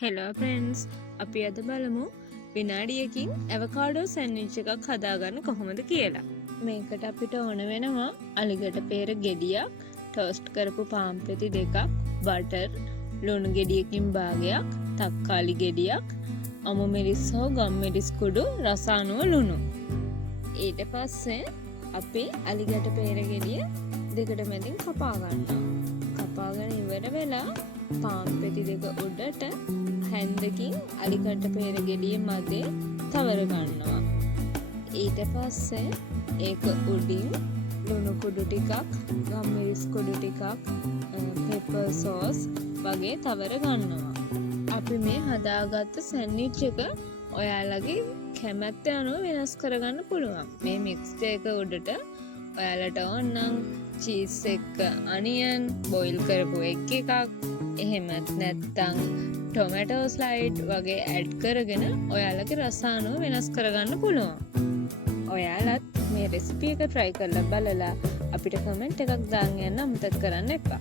Hello friends, අපි අද බලමු විනාඩියකින් ඇවකාඩෝ සැන්ඩ්විච් එකක් හදාගන්න කොහොමද කියලා. මේකට අපිට ඕන වෙනවා අලිගට පෙර ගෙඩියක්, ටෝස්ට් කරපු පාන් පෙති දෙකක්, බටර්, ලුණු ගෙඩියකින් භාගයක්, තක්කාලි ගෙඩියක්, අමු මිරිස් හෝ ගම් මිරිස් කුඩු, රස අනුව ලුණු. ඊට පස්සේ අපි අලිගට පෙර ගෙඩිය දෙකට මැදින් කපා ගන්නවා. කපාගෙන ඉවර වෙලා පාන් පෙති දෙක උඩට හැන්දකින් අලිගට පෙර ගෙඩිය මැදේ තවර ගන්නවා. ඊට පස්සේ ඒක උඩින් ලුණු කුඩු ටිකක්, ගම් මිරිස් කුඩු ටිකක්, පෙපර් සෝස් වගේ තවර ගන්නවා. අපි මේ හදාගත්ත සැන්ඩ්විච් එක ඔයාලගේ කැමැත්ත අනුව වෙනස් කරගන්න පුළුවන්. මේ මික්ස්චර් එක උඩට ඔයාලට ඕන නම් චීස් එක්ක අනියන් බොයිල් කරපු එක් එකක්, එහෙමත් නැත්නම් ටොමැටෝ ස්ලයිඩ් වගේ ඇඩ් කරගෙන ඔයාලගේ රස අනුව වෙනස් කරගන්න පුළුවන්. ඔයාලත් මේ රෙසිපි එක try කරලා බලලා අපිට කමෙන්ට් එකක් දාන්න යන්න අමතක කරන්න එපා.